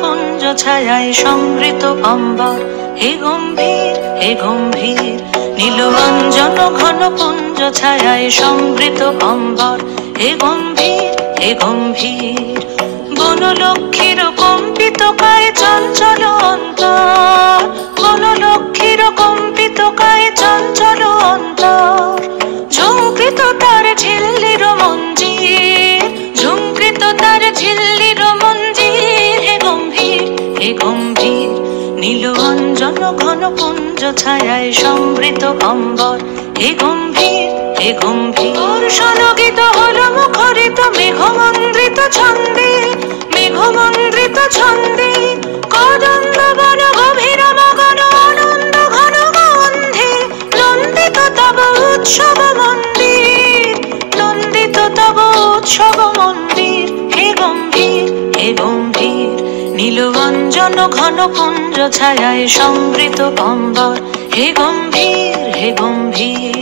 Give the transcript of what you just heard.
পুঞ্জ ছায়ায় সমৃত অম্বর, হে গম্ভীর হে গম্ভীর। নীলরঞ্জন ঘন পুঞ্জ ছায়ায় সমৃত অম্বর, হে গম্ভীর হে গম্ভীর। বনলক্ষ্মীর কম্পিত কায় চঞ্চল অন্তর, বনলক্ষ্মীর কম্পিত কায় চঞ্চল অন্তর। ঝুঁকৃত তার ঝিল্লির মঞ্জির, ঝুঁকৃত তার ঝিল্লির মঞ্জির, হে গম্ভীর হে গম্ভীর। নীলরঞ্জন ঘন পুঞ্জ ছায়ায় সমৃত অম্বর, হে গম্ভীর হে গম্ভীর। সনগীত হল মুখরিত মেঘমন্দ্রিত ছন্দে, মেঘমন্দ্রিত ছন্দে। কদম্ব বন গভীর মগন আনন্দ ঘন গন্ধে, নন্দিত তব উৎসব মন্দির, নন্দিত তব উৎসব মন্দির, হে গম্ভীর হে গম্ভীর। নীলরঞ্জন ঘন পুঞ্জ ছায়ায় সমৃত অম্বর, হে গম্ভীর হে গম্ভীর।